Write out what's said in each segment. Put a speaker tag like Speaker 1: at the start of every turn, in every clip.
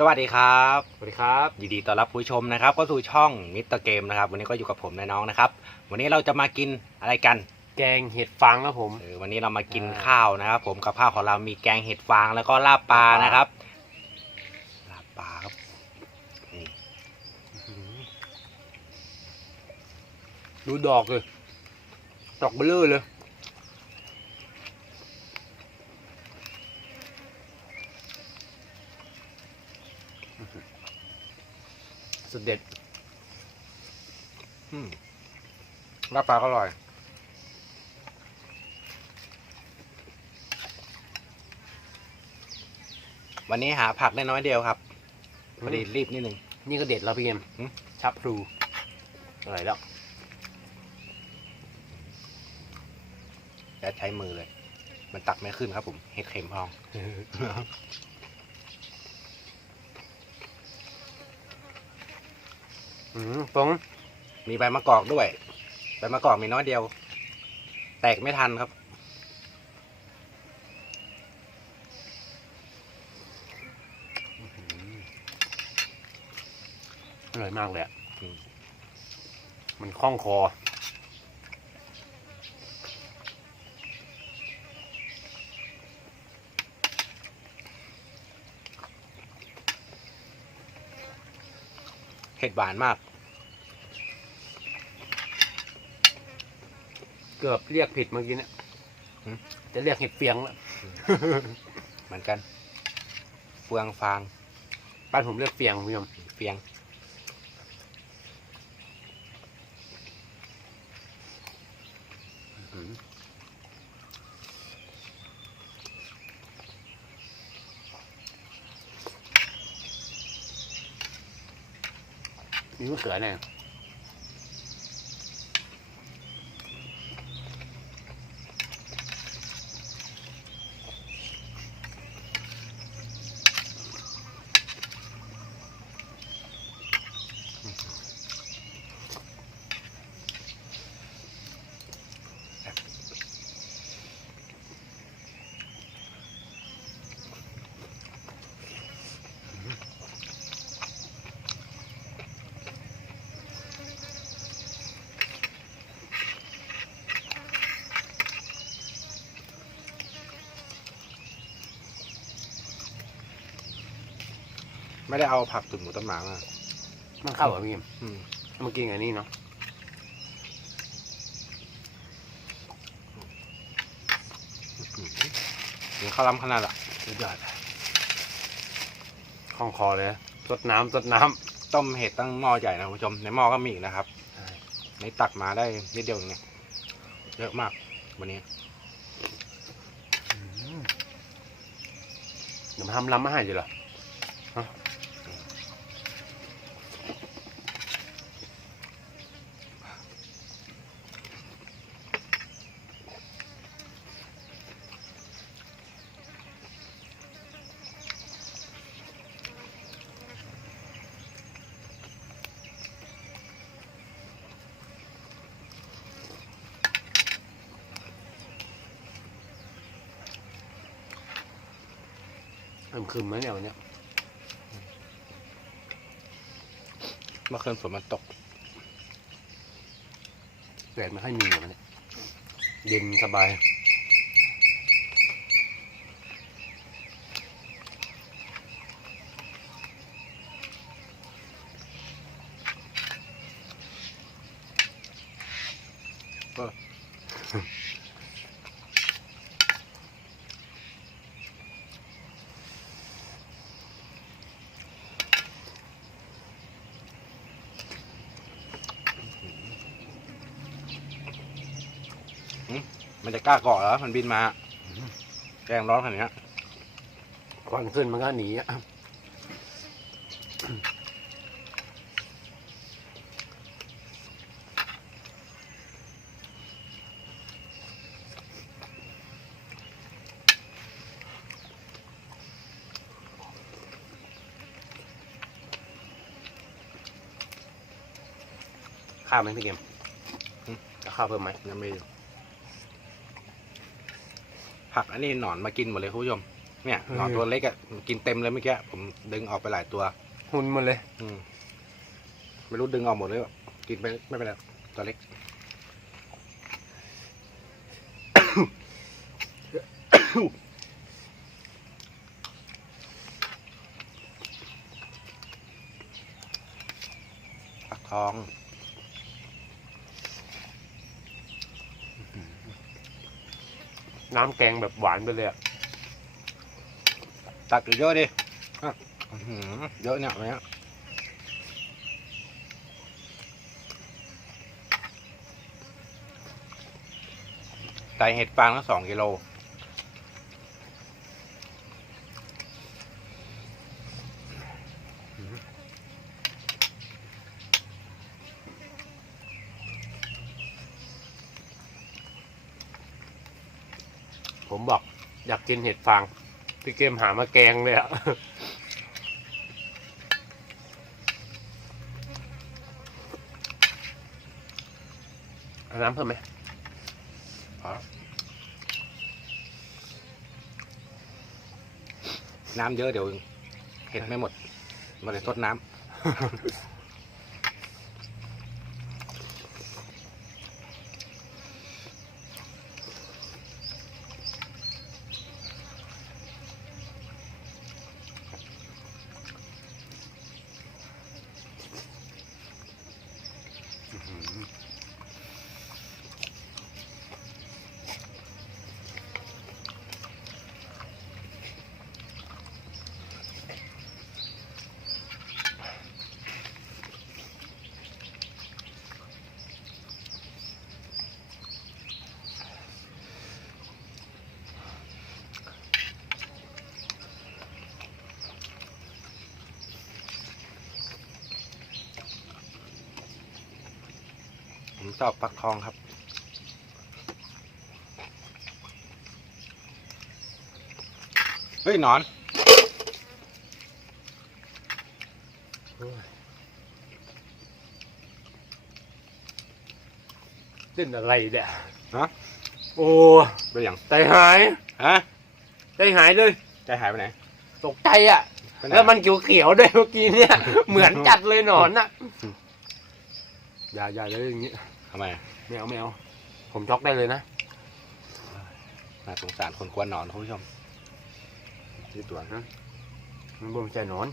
Speaker 1: สวัสดีครับ
Speaker 2: สวัสดีครับ
Speaker 1: ยินดีต้อนรับผู้ชมนะครับก็สู่ช่องมิสเตอร์เกมนะครับวันนี้ก็อยู่กับผมและน้องนะครับ วันนี้เราจะมากินอะไรกัน
Speaker 2: แกงเห็ดฟางครับผม
Speaker 1: เออวันนี้เรามากิน
Speaker 2: อ่า
Speaker 1: ข้าวนะครับ ผมกับข้าวของเรามีแกงเห็ดฟางแล้วก็ลาบปลา
Speaker 2: ลาบปลาน
Speaker 1: นะครับลาบปลาครับนี่
Speaker 2: ดูดอกเลยดอกเบลอเลย เด็ด
Speaker 1: อืมลาบปลาก็อร่อย วันนี้หาผักได้น้อยเดียวครับพอดีรีบนิดนึง
Speaker 2: นี่ก็เด็ดแล้วพี่เกม
Speaker 1: หืม
Speaker 2: ชับพลูอร่อยแล้ว
Speaker 1: จะใช้มือเลย มันตักไม่ขึ้นครับผม เห็ดเข็มพอง
Speaker 2: อืมฟง
Speaker 1: มีใบมะกอกด้วย ใบมะกอกมีน้อยเดียว แตกไม่ทันครับ
Speaker 2: อร่อยมากเลยอะ
Speaker 1: อืม
Speaker 2: มันคล่องคอ
Speaker 1: เห็ดหวานมาก
Speaker 2: กือบเรียกผิดเมื่อกี้เนี่ย
Speaker 1: หืม
Speaker 2: จะเรียกเห็ดเฟียงแล้ว
Speaker 1: เหมือนกันเฟืองฟาง
Speaker 2: บ้านผมเรียกเฟียงคุณผู้ชม
Speaker 1: เฟียง
Speaker 2: อืมมีมะเขือเนี่ย
Speaker 1: ไม่ได้เอาผักตุ๋นหมูต้มหมามา
Speaker 2: มันเข้าเหรอพี่เกม
Speaker 1: อืม
Speaker 2: เอามากินกับนี่เนาะ
Speaker 1: มีข้าวล้ำขนาดอะ
Speaker 2: สุดยอดคล่องคอเลยสดน้ำสดน้
Speaker 1: ต้มเห็ดตั้งหม้อใหญ่นะคุณผู้ชม ในหม้อก็มีอีกนะครับำ
Speaker 2: ใช่
Speaker 1: ในตักมาได้นิดเดียวเองเนี่ยเยอะมาก วันนี้
Speaker 2: เดี๋ยวมาทำล้ำมาให้ดีเหรอ เริ่มคืมแล้วเนี่ยวันเนี้ย
Speaker 1: เมื่อคืนฝนมันตก
Speaker 2: แดดไม่ค่อยมีวันเนี้ยเย็นสบาย
Speaker 1: มันจะกล้าเกาะแล้วมันบินมาแกงร้อนขนาดนี้
Speaker 2: ควันขึ้นมันก็หนีอะข้าวไหมพี่เกมจะข้าวเพิ่มไหม
Speaker 1: ยังไม่อยู่ ผักอันนี้หนอนมากินหมดเลยคุณผู้ชมเนี่ยหนอนตัวเล็กอะกินเต็มเลยเมื่อกี้ผมดึงออกไปหลายตัว
Speaker 2: หุ่นหมดเลย
Speaker 1: อืมไม่รู้ดึงออกหมดเลยอะกินไปไม่เป็นไรตัวเล็กปักทอง
Speaker 2: น้ำแกงแบบหวานไปเลยอะ
Speaker 1: ตักเยอะๆดิอะอื้อหือเยอะเนี่ยไหมฮะใส่เห็ดฟางทั้งสองกิโล
Speaker 2: ผมบอกอยากกินเห็ดฟาง พี่เกมหามาแกงเลยอะเอาน้ำเพิ่มไหม
Speaker 1: น้ำเยอะเดี๋ยวเห็ดไม่หมดมาเลยทดน้ำ ผมชอบฟักทองครับ เฮ้ยหนอน
Speaker 2: เล่นอะไรเนี่ย
Speaker 1: ฮะ
Speaker 2: โอ้
Speaker 1: ไปอย่าง
Speaker 2: ใจหาย
Speaker 1: ฮะ
Speaker 2: ใจหายเลย
Speaker 1: ใจหายไปไหน
Speaker 2: ตกใจอะ
Speaker 1: ไปไหน
Speaker 2: แล้วมันเขียวๆด้วยเมื่อกี้เนี่ย เหมือนจัดเลยหนอนอะ อย่าอย่าเลยอย่างนี้
Speaker 1: ทำ ไม
Speaker 2: ไม่เอาไม่เอาผมช็อกได้เลยนะ
Speaker 1: น่าสงสารคนกวนหนอนคุณผู้ชมที่ตัวนะ
Speaker 2: มันบ่มใจหนอน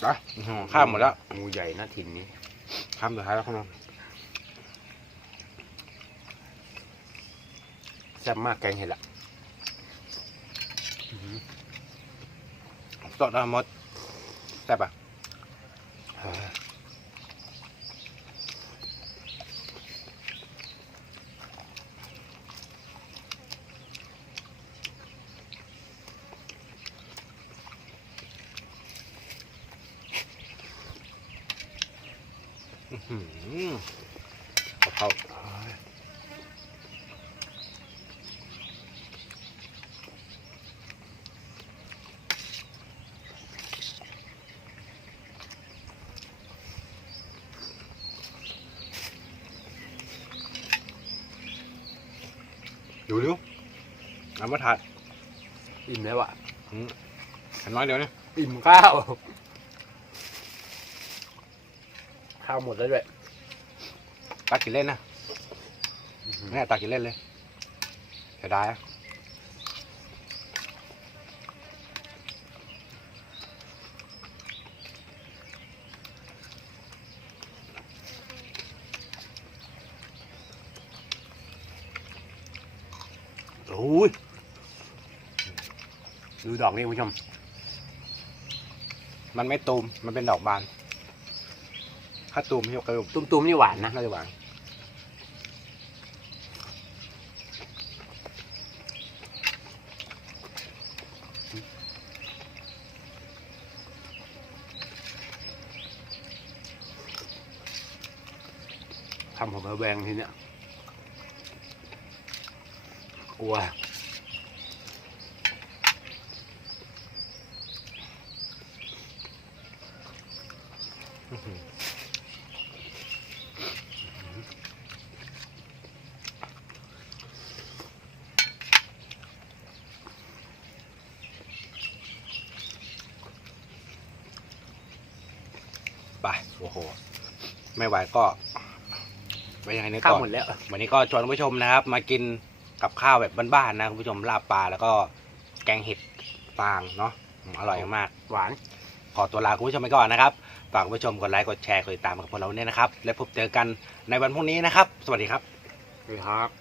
Speaker 1: ไปอื้อหือข้ามหมดแล้ว
Speaker 2: งูใหญ่นะถิ่นนี้
Speaker 1: ข้ามสุดท้ายแล้วคุณผู้ชม
Speaker 2: แซ่บมากแกงเห็ดละ
Speaker 1: สดเอาหมดแซ่บปะ อื้ อหือเอาเข้าดูดูน้ำมาถาด
Speaker 2: อิ่มแล้วอะ
Speaker 1: เห็นน้อยเดียวเนี่ย
Speaker 2: อิ่มข้าวข้าวหมดแล้วด้วย
Speaker 1: ตักกินเล่นนะแม่ตักกินเล่นเลยเสียดายอะ
Speaker 2: โอ้ยดูดอกนี่คุณผู้ชม
Speaker 1: มันไม่ตูม มันเป็นดอกบาน ถ้าตูมยกกระดุม
Speaker 2: ตุ้มๆนี่หวานนะ
Speaker 1: น่าจะหวาน
Speaker 2: ทำผมระแวงทีเนี้ย กลัว
Speaker 1: ไปโอโห ไม่ไหวก็ไปยังไงนี่
Speaker 2: ข้
Speaker 1: ก่อน
Speaker 2: วั
Speaker 1: นนี้ก็ชวนผู้ชมนะครับ มากิน กับข้าวแบบบ้านๆนะคุณผู้ชมลาบปลาแล้วก็แกงเห็ดฟางเนาะอืมอร่อยมาก
Speaker 2: หวาน
Speaker 1: ขอตัวลาคุณผู้ชมไปก่อนนะครับฝากคุณผู้ชมกดไลค์กดแชร์กดติดตามกับพวกเราเนี่ยนะครับ และพบเจอกันในวันพรุ่งนี้นะครับ สวัสดีครับ
Speaker 2: นี่ครับ